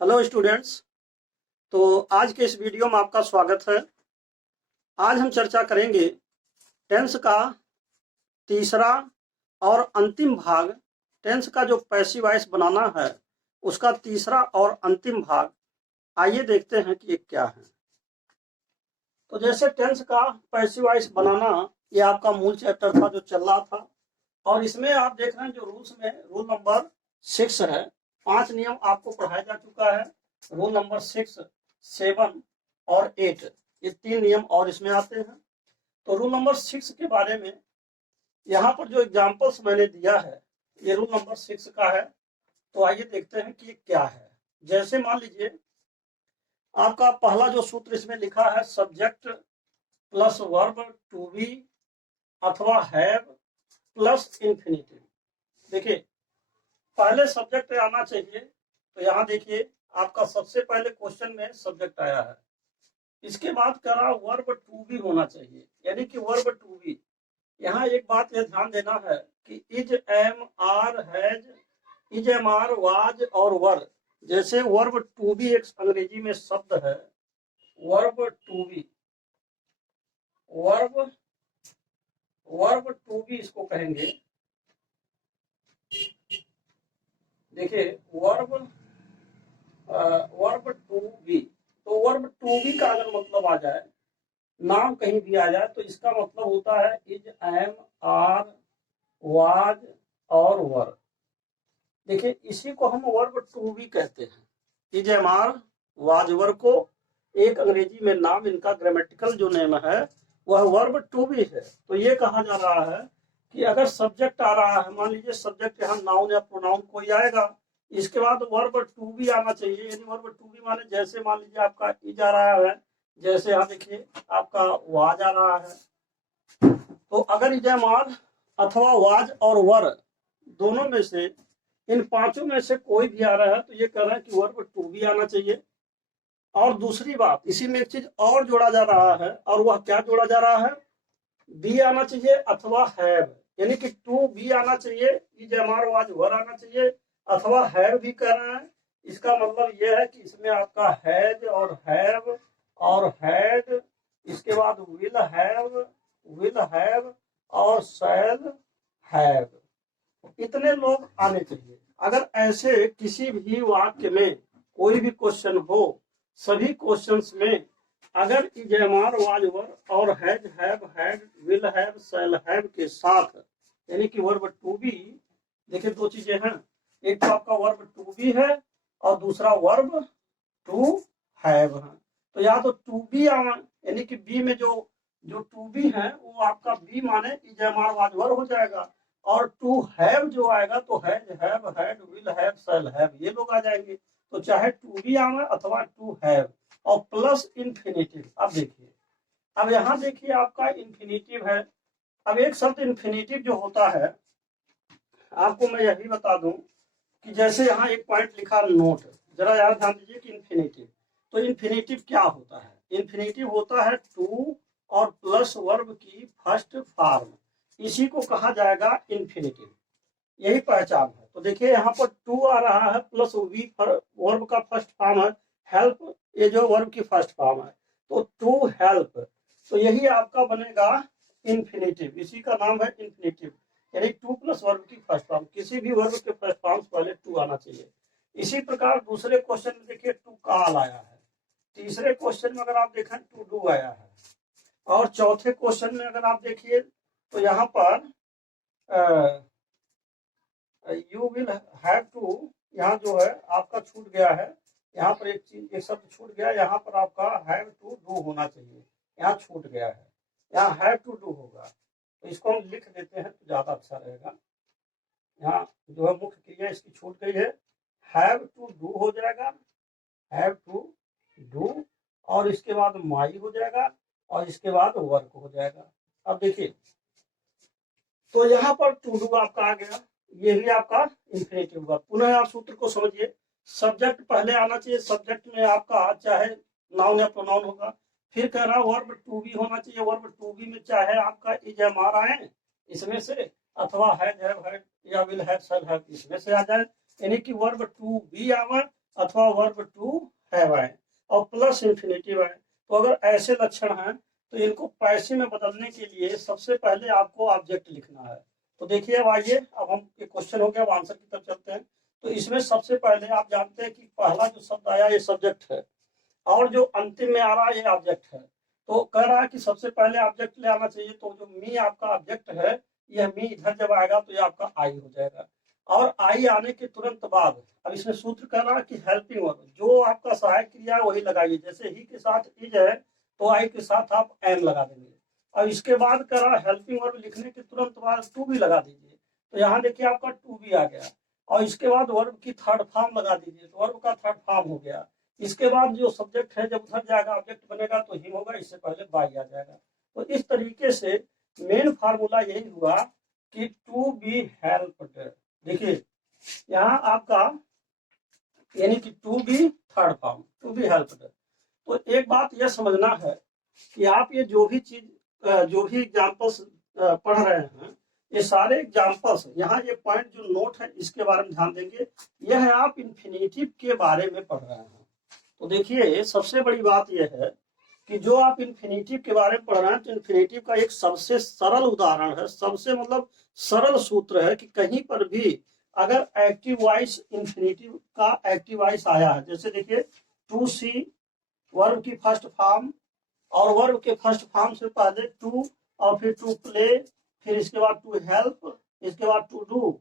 Hello students. तो आज के इस वीडियो में आपका स्वागत है। आज हम चर्चा करेंगे टेंस का तीसरा और अंतिम भाग। टेंस का जो पैसिव वॉइस बनाना है उसका तीसरा और अंतिम भाग। आइए देखते हैं कि ये क्या है। तो जैसे टेंस का पैसिव वॉइस बनाना, ये आपका मूल चैप्टर था जो चल रहा था, और इसमें आप देख रहे हैं जो रूल्स में रूल नंबर 6 है। 5 नियम आपको पढ़ाया जा चुका है। रूल नंबर 6, 7 और 8, ये 3 नियम और इसमें आते हैं। तो रूल नंबर 6 के बारे में यहाँ पर जो एग्जाम्पल्स मैंने दिया है ये रूल नंबर 6 का है। तो आइए देखते हैं कि ये क्या है। जैसे मान लीजिए आपका पहला जो सूत्र इसमें लिखा है, subject plus verb to be अथवा हैव प्लस इंफिनिटिव। देखिए पहले सब्जेक्ट आना चाहिए। तो यहाँ देखिए आपका सबसे पहले क्वेश्चन में सब्जेक्ट आया है। इसके बाद करा वर्ब टू बी होना चाहिए, यानी कि वर्ब टू बी। यहाँ एक बात यह ध्यान देना है कि is am are has, is am are was और वर। जैसे वर्ब टू बी एक अंग्रेजी में शब्द है, verb to be, verb verb to be इसको कहेंगे। देखिए वर्ब वर्ब टू बी, तो वर्ब टू बी का अगर मतलब आ जाए, नाम कहीं भी आ जाए, तो इसका मतलब होता है इज एम आर वाज और वर। देखिए इसी को हम वर्ब टू बी कहते हैं। Is am are was were को एक अंग्रेजी में नाम, इनका ग्रामेटिकल जो नेम है वह वर्ब टू बी है। तो ये कहा जा रहा है कि अगर सब्जेक्ट आ रहा है, मान लीजिए सब्जेक्ट यहाँ नाउन या प्रोनाउन कोई आएगा, इसके बाद वर्ब टू बी आना चाहिए। यानी वर्ब टू बी माने जैसे मान लीजिए आपका इज आ रहा है, जैसे यहाँ देखिए आपका वाज आ रहा है। तो अगर इज एम आर अथवा वाज और वर दोनों में से, इन पांचों में से कोई भी आ रहा है, तो ये कह रहे हैं कि वर्ब टू बी आना चाहिए। और दूसरी बात, इसी में एक चीज और जोड़ा जा रहा है, और वह क्या जोड़ा जा रहा है, बी आना चाहिए अथवा हैव। यानी कि टू बी आना चाहिए, is am are was were आना चाहिए, अथवा हैव भी कर रहे हैं। इसका मतलब यह है कि इसमें आपका हैज और हैड, इसके बाद विल हैव और शैल हैव, इतने लोग आने चाहिए। अगर ऐसे किसी भी वाक्य में कोई भी क्वेश्चन हो, सभी क्वेश्चंस में अगर is am are was were और has have had will have shall have के साथ, यानी कि वर्ब टू बी, देखिए दो चीजें हैं, एक तो आपका वर्ब टू बी है और दूसरा वर्ब टू हैव है। तो या तो टू बी आना, यानी कि बी में जो जो टू बी है वो आपका बी माने is am are was were हो जाएगा, और टू हैव जो आएगा तो has have had will have shall have, ये लोग आ जाएंगे। तो चाहे टू बी आवे अथवा टू हैव, और प्लस इंफिनिटिव। अब देखिए, अब यहाँ देखिए आपका इंफिनिटिव है। अब एक शब्द इंफिनिटिव जो होता है, आपको मैं यही बता दूं कि जैसे यहाँ एक पॉइंट लिखा नोट, जरा यार ध्यान दीजिए कि इंफिनिटिव, तो इंफिनिटिव क्या होता है। इंफिनिटिव होता है टू और प्लस वर्ब की फर्स्ट फॉर्म, इसी को कहा जाएगा इंफिनिटिव। यही पहचान है। तो देखिए यहाँ पर टू आ रहा है प्लस वी वर्ब का फर्स्ट फॉर्म है, हेल्प, ये जो वर्ब की फर्स्ट फॉर्म है, तो टू हेल्प, तो यही आपका बनेगा इंफिनिटिव, इसी का नाम है इंफिनिटिव। यानी टू प्लस वर्ब की फर्स्ट फॉर्म, किसी भी वर्ब के फर्स्ट फॉर्म पहले टू आना चाहिए। इसी प्रकार दूसरे क्वेश्चन में देखिए टू कॉल आया है, तीसरे क्वेश्चन में अगर आप देखें टू डू आया है, और चौथे क्वेश्चन में अगर आप देखिए तो यहाँ पर यू विल हैव टू, यहाँ जो है आपका छूट गया है, यहाँ पर एक चीज, एक शब्द छूट गया, यहाँ पर आपका हैव टू डू होना चाहिए, यहाँ छूट गया है, यहाँ हैव टू डू होगा। तो इसको हम लिख देते हैं तो ज्यादा अच्छा रहेगा। यहाँ जो है मुख्य क्रिया इसकी छूट गई है, हैव टू डू हो जाएगा, हैव टू डू, और इसके बाद माई हो जाएगा, और इसके बाद वर्क हो जाएगा। अब देखिए, तो यहाँ पर टू डू आपका आ गया, ये भी आपका इंफिनिटिव होगा। पुनः आप सूत्र को समझिए, सब्जेक्ट पहले आना चाहिए, सब्जेक्ट में आपका चाहे नाउन या प्रोनाउन होगा, फिर कह रहा वर्ब टू बी होना चाहिए, वर्ब टू बी में चाहे आपका इज एम आर आए इसमें से, अथवा हैज हैव हैड या विल हैव शैल हैव इसमें से आ जाए, यानी कि वर्ब टू बी आवे अथवा वर्ब टू हैव आए और प्लस इंफिनिटिव आए। तो अगर ऐसे लक्षण हैं तो इनको पैसिव में बदलने के लिए सबसे पहले आपको ऑब्जेक्ट लिखना है। तो देखिए अब आइए, अब हम एक क्वेश्चन हो गया, अब आंसर की तरफ चलते हैं। तो इसमें सबसे पहले आप जानते हैं कि पहला जो शब्द आया ये सब्जेक्ट है और जो अंतिम में आ रहा है ये ऑब्जेक्ट है। तो कह रहा है कि सबसे पहले ऑब्जेक्ट ले आना चाहिए। तो जो मी आपका ऑब्जेक्ट है, यह मी इधर जब आएगा तो ये आपका आई हो जाएगा। और आई आने के तुरंत बाद अब इसमें सूत्र कह रहा है कि हेल्पिंग वर्ब, जो आपका सहायक क्रिया है वही लगाइए। जैसे ही के साथ इज है तो आई के साथ आप एम लगा देंगे। और इसके बाद कह रहा है हेल्पिंग वर्ब लिखने के तुरंत बाद टू भी लगा दीजिए। तो यहाँ देखिए आपका टू भी आ गया। और इसके बाद वर्ब की थर्ड फॉर्म लगा दीजिए, तो वर्ब का थर्ड फॉर्म हो गया। इसके बाद जो सब्जेक्ट है जब उधर जाएगा ऑब्जेक्ट बनेगा तो हिम होगा, इससे पहले बाई आ जाएगा। तो इस तरीके से मेन फार्मूला यही हुआ कि टू बी हेल्प्ड। देखिए यहाँ आपका यानी कि to be third form, to be helped. तो एक बात यह समझना है कि आप ये जो भी चीज जो भी एग्जाम्पल्स पढ़ रहे हैं, ये सारे एग्जाम्पल्स, यहाँ ये पॉइंट जो नोट है इसके बारे में ध्यान देंगे। यह है आप इन्फिनिटिव के बारे में पढ़ रहे हैं। तो देखिए सबसे बड़ी बात यह है कि जो आप इन्फिनिटिव के बारे में पढ़ रहे हैं तो इन्फिनिटिव का एक सबसे सरल उदाहरण है, सबसे मतलब सरल सूत्र है कि कहीं पर भी अगर एक्टिव वॉइस इन्फिनिटिव का एक्टिव वॉइस आया है, जैसे देखिए टू सी वर्ब की फर्स्ट फॉर्म, और वर्ब के फर्स्ट फॉर्म से पहले टू, और फिर टू प्ले, फिर इसके बाद टू हेल्प, इसके बाद टू डू,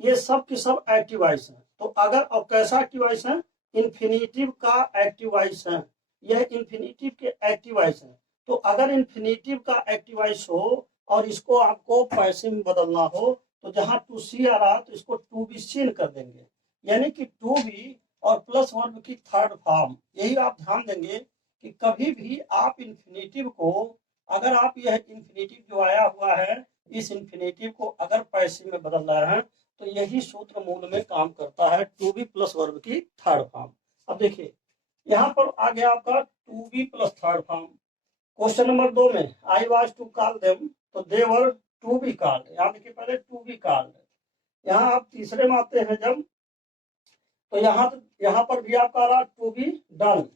ये सब की सब एक्टिव वॉइस है। तो अगर अब कैसा एक्टिव वॉइस है, इन्फिनिटिव का एक्टिव वॉइस है, यह इन्फिनिटिव के एक्टिव वॉइस है। तो अगर इन्फिनिटिव का एक्टिव वॉइस हो और इसको आपको पैसिव में बदलना हो तो जहां टू सी आ रहा है तो इसको टू बी सीन कर देंगे, यानी कि टू बी और प्लस वर्ब की थर्ड फॉर्म। यही आप ध्यान देंगे कि कभी भी आप इन्फिनिटिव को, अगर आप यह इन्फिनिटिव जो आया हुआ है इस इन्फिनिटिव को अगर पैसिव में बदल रहे हैं तो यही सूत्र मूल में काम करता है, टू बी प्लस वर्ब की थर्ड फॉर्म। अब देखिए यहाँ पर आ गया आपका to be plus third form. Question number 2 में I was to call them, तो they were to be called. यहाँ देखिए पहले टू बी कॉल्ड। यहाँ आप तीसरे में आते हैं जब, तो यहाँ पर भी आपका आ रहा टू बी डन।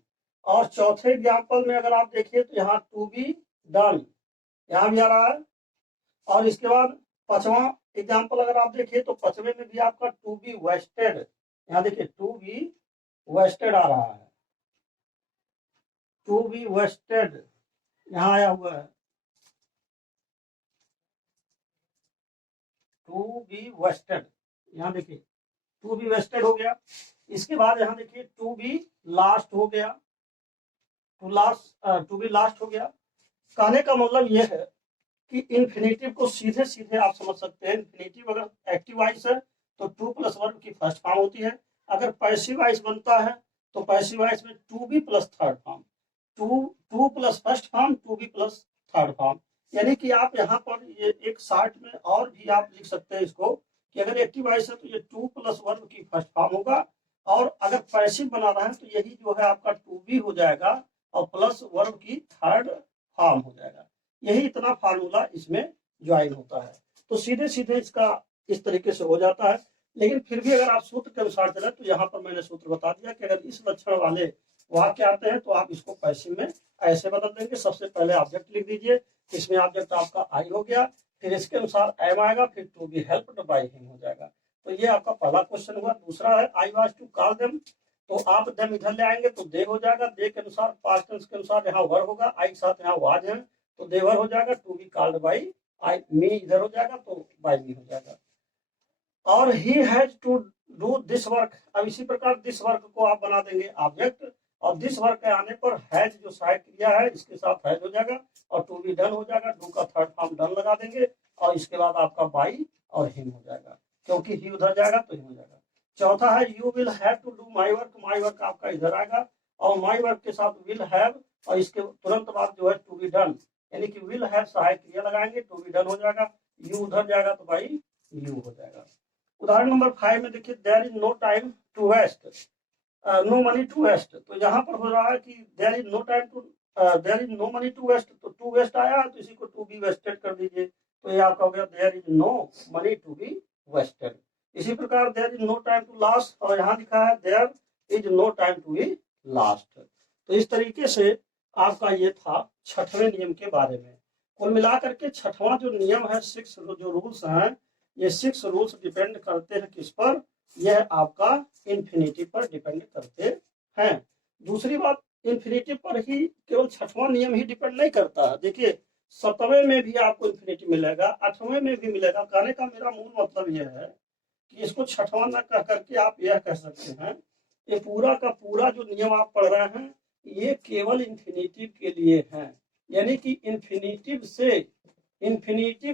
और चौथे एग्जाम्पल में अगर आप देखिए तो यहाँ टू बी डन यहाँ भी आ रहा है। और इसके बाद पांचवा एग्जाम्पल अगर आप देखिए तो पांचवे में भी आपका टू बी वेस्टेड, यहाँ देखिए टू बी वेस्टेड आ रहा है, टू बी वेस्टेड यहाँ आया हुआ है, टू बी वेस्टेड। यहाँ देखिए टू बी वेस्टेड हो गया। इसके बाद यहाँ देखिए टू बी लास्ट हो गया, टू बी लास्ट हो गया। कहने का मतलब यह है कि इन्फिनिटिव को सीधे सीधे आप समझ सकते हैं। इन्फिनिटिव अगर एक्टिव वॉइस है तो टू प्लस वर्ब की फर्स्ट फॉर्म होती है। अगर पैसिव वॉइस बनता है तो पैसिव वॉइस में to be plus third form, to plus first form, to be plus third form. यानी कि आप यहाँ पर ये एक शार्ट में और भी आप लिख सकते हैं इसको कि अगर एक्टिव वॉइस है तो ये टू प्लस वर्ब की फर्स्ट फॉर्म होगा, और अगर पैसिव बना रहा है तो यही जो है आपका टू बी हो जाएगा और प्लस वर्ब की थर्ड फॉर्म हो जाएगा। यही इतना फार्मूला इसमें ज्वाइन होता है। तो सीधे सीधे इसका इस तरीके से हो जाता है। लेकिन फिर भी अगर आप सूत्र के अनुसार चले तो यहाँ पर मैंने सूत्र बता दिया कि अगर इस लक्षण वाले वाक्य आते हैं तो आप इसको पैसिव में ऐसे बदल देंगे। सबसे पहले ऑब्जेक्ट लिख दीजिए, इसमें ऑब्जेक्ट आपका आई हो गया, फिर इसके अनुसार एम आएगा, फिर to be helped by him हो जाएगा। तो ये आपका पहला क्वेश्चन हुआ। दूसरा है I was to call them, तो आप देम इधर ले आएंगे तो दे हो जाएगा, दे के अनुसार पास्ट टेंस के अनुसार यहाँ वर होगा, आई के साथ यहाँ वाज है तो देवर हो जाएगा, to be called by I me इधर हो जाएगा तो बाई मी हो जाएगा। और he has to do this work, अब इसी प्रकार दिस वर्क को आप बना देंगे ऑब्जेक्ट, और दिस वर्क के आने पर हैज जो सहायक क्रिया है इसके साथ हैज हो जाएगा, और टू बी डन हो जाएगा, डू का थर्ड फॉर्म डन लगा देंगे, और इसके बाद आपका बाई और हिम हो जाएगा, क्योंकि ही उधर जाएगा तो हिम हो जाएगा। चौथा है you will have to do my work, my work आपका इधर आएगा, और माई वर्क के साथ विल हैव, और इसके तुरंत बाद जो है टू बी डन, यानी कि विल हैव सहायक क्रिया लगाएंगे, टू बी डन हो जाएगा, यू उधर जाएगा तो बाई यू हो जाएगा। उदाहरण नंबर 5 में देखिए there is no time to waste, no money to waste, तो यहाँ पर हो रहा है कि there is no time to, there is no money to waste, तो टू वेस्ट आया है तो इसी को टू बी वेस्टेड कर दीजिए, तो ये आपका हो गया there is no money to be wasted. इसी प्रकार there is no time to loss, और यहाँ लिखा है there is no time to be lost. तो इस तरीके से आपका ये था छठवें नियम के बारे में। कुल मिलाकर के छठवां जो नियम है, 6 जो रूल्स हैं, ये 6 रूल्स डिपेंड करते हैं किस पर? यह आपका इन्फिनिटी पर डिपेंड करते हैं। दूसरी बात, इन्फिनिटी पर ही केवल छठवां नियम ही डिपेंड नहीं करता है। देखिए 7वें में भी आपको इन्फिनिटी मिलेगा, 8वें में भी मिलेगा। कहने का मेरा मूल मतलब यह है कि इसको छठवां न कह करके आप यह कह सकते हैं ये पूरा का पूरा जो नियम आप पढ़ रहे हैं ये केवल इन्फिनिटिव के लिए है। यानी कि इन्फिनिटिव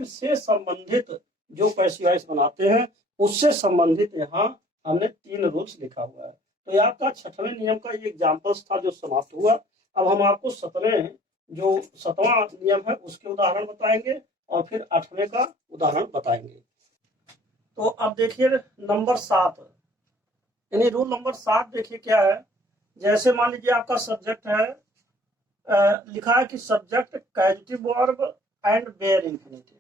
से संबंधित जो पैसिवाइज बनाते हैं उससे संबंधित यहाँ हमने 3 रूल्स लिखा हुआ है। तो ये आपका छठवें नियम का ये एग्जाम्पल्स था जो समाप्त हुआ। अब हम आपको 7वां नियम है उसके उदाहरण बताएंगे और फिर 8वें का उदाहरण बताएंगे। तो अब देखिए नंबर 7, यानी रूल नंबर 7 देखिए क्या है। जैसे मान लीजिए आपका सब्जेक्ट है, लिखा है कि subject causative verb and bare infinitive.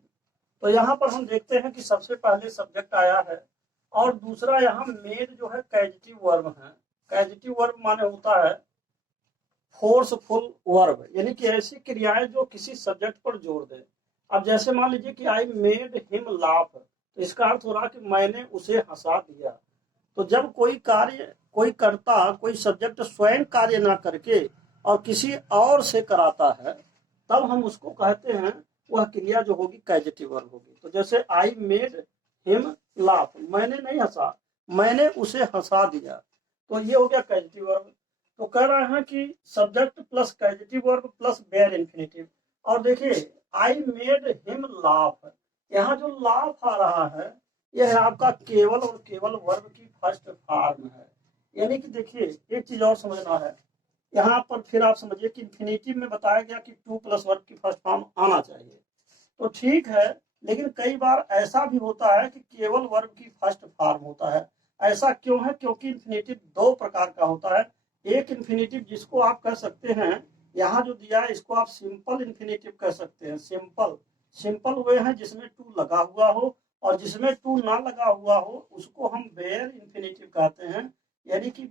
तो यहाँ पर हम देखते हैं कि सबसे पहले सब्जेक्ट आया है और दूसरा यहाँ मेड जो है कैजेटिव वर्ब है। कैजेटिव वर्ब माने होता है फोर्सफुल वर्ब, यानी कि ऐसी क्रियाएं जो किसी सब्जेक्ट पर जोर दे। अब जैसे मान लीजिए कि आई मेड हिम लाफ, तो इसका अर्थ हो रहा कि मैंने उसे हंसा दिया। तो जब कोई कर्ता कोई सब्जेक्ट स्वयं कार्य ना करके और किसी और से कराता है तब हम उसको कहते हैं वह क्रिया जो होगी कैजेटिव वर्ब होगी। तो जैसे आई मेड हिम लाफ, मैंने नहीं हंसा, मैंने उसे हंसा दिया, तो ये हो गया कैजेटिव वर्ब। तो कह रहे हैं कि subject plus causative verb plus bare infinitive. और देखिए आई मेड हिम लाफ, यहाँ जो लाफ आ रहा है यह है आपका केवल और केवल वर्ब की फर्स्ट फॉर्म है। यानी कि देखिए एक चीज और समझना है यहाँ पर, फिर आप समझिए कि इन्फिनिटिव में बताया गया कि टू प्लस वर्ब की फर्स्ट फॉर्म आना चाहिए, तो ठीक है। लेकिन कई बार ऐसा भी होता है कि केवल वर्ब की फर्स्ट फॉर्म होता है। ऐसा क्यों है? क्योंकि इन्फिनिटिव 2 प्रकार का होता है। एक इन्फिनिटिव जिसको आप कह सकते हैं, यहाँ जो दिया है इसको आप सिंपल इन्फिनिटिव कह सकते हैं। सिंपल वे हैं जिसमें टू लगा हुआ हो, और जिसमें टू ना लगा हुआ हो उसको हम बेयर इन्फिनिटिव कहते हैं। यानी कि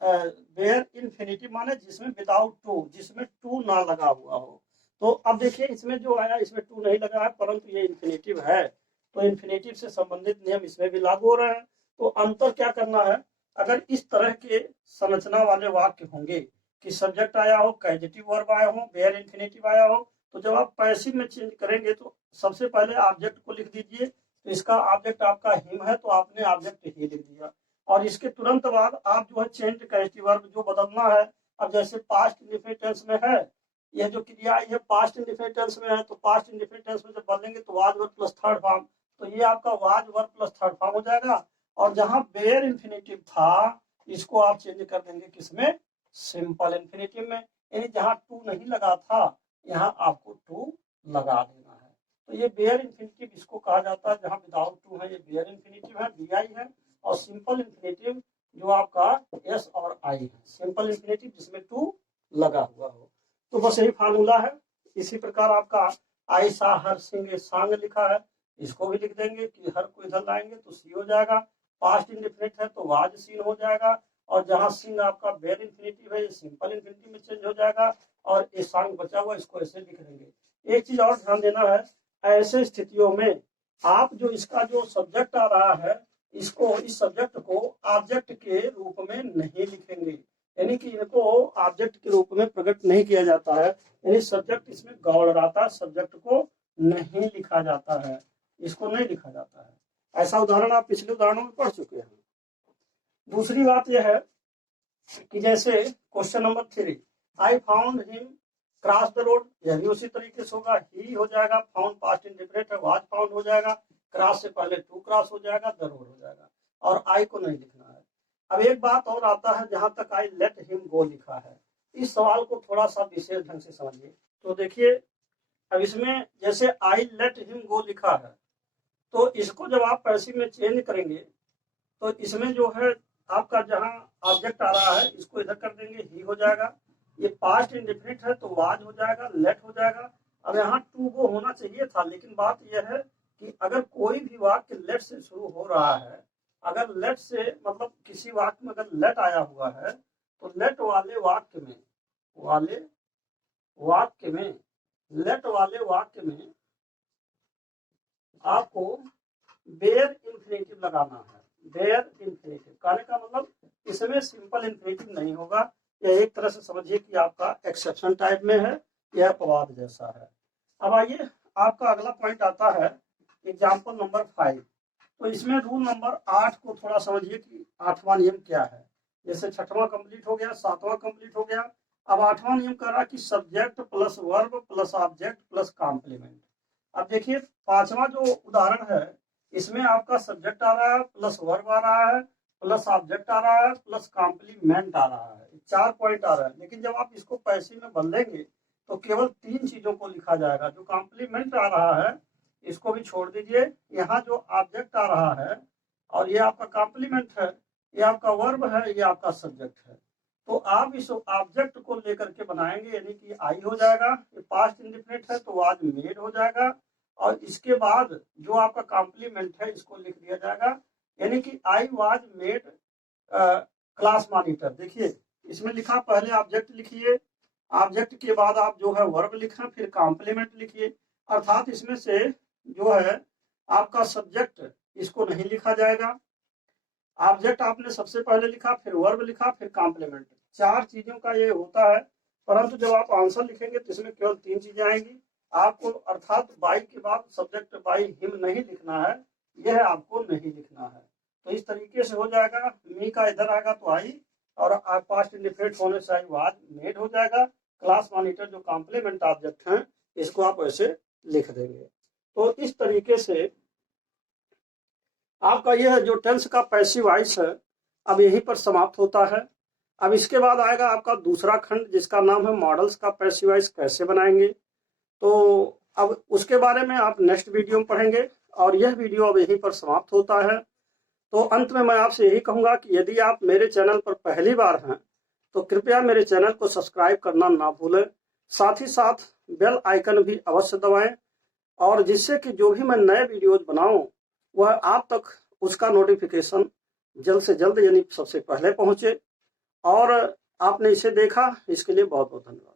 बेयर इन्फिनिटिव माने जिसमें विदाउट टू, जिसमें टू ना लगा हुआ हो। तो अब देखिए इसमें जो आया इसमें टू नहीं लगा है परंतु ये इन्फिनिटिव है, तो इन्फिनिटिव से संबंधित नियम इसमें भी लागू हो रहे हैं। तो अंतर क्या करना है, अगर इस तरह के संरचना वाले वाक्य होंगे कि सब्जेक्ट आया हो, कैजेटिव वर्ब आया हो, बेयर इन्फिनिटिव आया हो, तो जब आप पैसिव में चेंज करेंगे तो सबसे पहले ऑब्जेक्ट को लिख दीजिए। तो इसका ऑब्जेक्ट आपका हिम है तो आपने ऑब्जेक्ट ही लिख दिया, और इसके तुरंत बाद आप जो है चेंज कैजेटिव वर्ब जो बदलना है। अब जैसे पास्ट इंडेफिनिट टेंस में है, यह जो क्रिया ये पास्ट इंडेफिनिट टेंस में है, तो पास्ट इंडेफिनिट टेंस में जब बदलेंगे तो was verb plus third form, तो ये आपका was verb plus third form हो जाएगा। और जहां बेयर इन्फिनिटिव था इसको आप चेंज कर देंगे किसमें? सिंपल इन्फिनिटिव में। यानी जहां टू नहीं लगा था यहाँ आपको टू लगा देना है। तो ये बेयर इन्फिनिटिव इसको कहा जाता है, जहां विदाउट टू है ये बेयर इन्फिनिटिव है, बीआई है। और सिंपल इन्फिनिटिव जो आपका एस और आई है, सिंपल इन्फिनिटिव जिसमें टू लगा हुआ हो। तो बस यही फार्मूला है। इसी प्रकार आपका आई सा हर सिंह सांग लिखा है, इसको भी लिख देंगे कि हर को इधर लाएंगे तो सी हो जाएगा। पास्ट इंडेफिनिट है तो वाज सीन हो जाएगा, और जहां सिंह आपका बेयर इन्फिनिटिव है ये सिंपल इन्फिनिटिव में चेंज हो जाएगा, और ये सांग बचा हुआ इसको ऐसे लिख देंगे। एक चीज और ध्यान देना है, ऐसे स्थितियों में आप जो इसका जो सब्जेक्ट आ रहा है इसको, इस सब्जेक्ट को ऑब्जेक्ट के रूप में नहीं लिखेंगे, यानी कि इनको ऑब्जेक्ट के रूप में प्रकट नहीं किया जाता है। यानी सब्जेक्ट इसमें गौड़राता सब्जेक्ट को नहीं लिखा जाता है, इसको नहीं लिखा जाता है। ऐसा उदाहरण आप पिछले उदाहरणों में पढ़ चुके हैं। दूसरी बात यह है कि जैसे question number 3, I found him cross the road, यह भी उसी तरीके से होगा, ही हो जाएगा, फाउंड पास्ट इंडेफिनिट है, वाज फाउंड हो जाएगा, क्रॉस से पहले टू क्रॉस हो जाएगा, द रोड हो जाएगा, और आई को नहीं लिखना है। अब एक बात और आता है, जहां तक आई लेट हिम गो लिखा है, इस सवाल को थोड़ा सा विशेष ढंग से समझिए। तो देखिए अब इसमें जैसे आई लेट हिम गो लिखा है, तो इसको जब आप पैसिव में चेंज करेंगे तो इसमें जो है आपका जहां ऑब्जेक्ट आ रहा है इसको इधर कर देंगे, ही हो जाएगा। ये पास्ट इंडेफिनिट है तो वाज हो जाएगा, लेट हो जाएगा। अब यहाँ टू गो होना चाहिए था, लेकिन बात यह है कि अगर कोई भी वाक्य लेट से शुरू हो रहा है अगर लेट से मतलब किसी वाक्य में अगर लेट आया हुआ है तो लेट वाले वाक्य में आपको बेयर इंफिनिटिव लगाना है। बेयर इंफिनिटिव कहने का मतलब इसमें सिंपल इंफिनिटिव नहीं होगा, यह एक तरह से समझिए कि आपका एक्सेप्शन टाइप में है, यह अपवाद जैसा है। अब आइए आपका अगला पॉइंट आता है एग्जाम्पल नंबर 5। तो इसमें रूल नंबर 8 को थोड़ा समझिए कि 8वां नियम क्या है। जैसे 6वां कंप्लीट हो गया, 7वां कंप्लीट हो गया, अब 8वां नियम कह रहा कि subject plus verb plus object plus complement. अब देखिए 5वां जो उदाहरण है इसमें आपका सब्जेक्ट आ रहा है प्लस वर्ब आ रहा है प्लस ऑब्जेक्ट आ रहा है प्लस कॉम्प्लीमेंट आ रहा है, 4 पॉइंट आ रहा है। लेकिन जब आप इसको पैसिव में बदलेंगे तो केवल 3 चीजों को लिखा जाएगा। जो कॉम्प्लीमेंट आ रहा है इसको भी छोड़ दीजिए, यहाँ जो ऑब्जेक्ट आ रहा है और ये आपका कॉम्प्लीमेंट है, ये आपका वर्ब है, ये आपका सब्जेक्ट है। तो आप इस ऑब्जेक्ट को लेकर के बनाएंगे, यानी कि आई हो जाएगा, ये पास्ट इंडेफिनिट है तो वाज मेड हो जाएगा, और इसके बाद जो आपका कॉम्प्लीमेंट है इसको लिख दिया जाएगा, यानी कि I was made class monitor. देखिए इसमें लिखा पहले ऑब्जेक्ट लिखिए, ऑब्जेक्ट के बाद आप जो है वर्ब लिखें, फिर कॉम्प्लीमेंट लिखिए। अर्थात इसमें से जो है आपका सब्जेक्ट इसको नहीं लिखा जाएगा, ऑब्जेक्ट आपने सबसे पहले लिखा, फिर वर्ब लिखा, फिर कॉम्प्लीमेंट, 4 चीजों का ये होता है। परंतु जब आप आंसर लिखेंगे तो इसमें केवल 3 चीजें आएंगी आपको, अर्थात बाई के बाद सब्जेक्ट बाई हिम नहीं लिखना है, यह आपको नहीं लिखना है। तो इस तरीके से हो जाएगा, मी का इधर आएगा तो आई, और पास्ट इंडेफिनिट होने से आई वाज मेड हो जाएगा। क्लास मॉनिटर जो कॉम्प्लीमेंट ऑब्जेक्ट हैं इसको आप ऐसे लिख देंगे। तो इस तरीके से आपका यह जो टेंस का पैसिव वॉइस है अब यहीं पर समाप्त होता है। अब इसके बाद आएगा आपका दूसरा खंड जिसका नाम है मॉडल्स का पैसिव वॉइस कैसे बनाएंगे। तो अब उसके बारे में आप नेक्स्ट वीडियो में पढ़ेंगे, और यह वीडियो अब यहीं पर समाप्त होता है। तो अंत में मैं आपसे यही कहूंगा कि यदि आप मेरे चैनल पर पहली बार हैं तो कृपया मेरे चैनल को सब्सक्राइब करना ना भूलें, साथ ही साथ बेल आइकन भी अवश्य दबाएं, और जिससे कि जो भी मैं नए वीडियोज बनाऊं वह आप तक उसका नोटिफिकेशन जल्द से जल्द यानी सबसे पहले पहुंचे। और आपने इसे देखा इसके लिए बहुत बहुत धन्यवाद।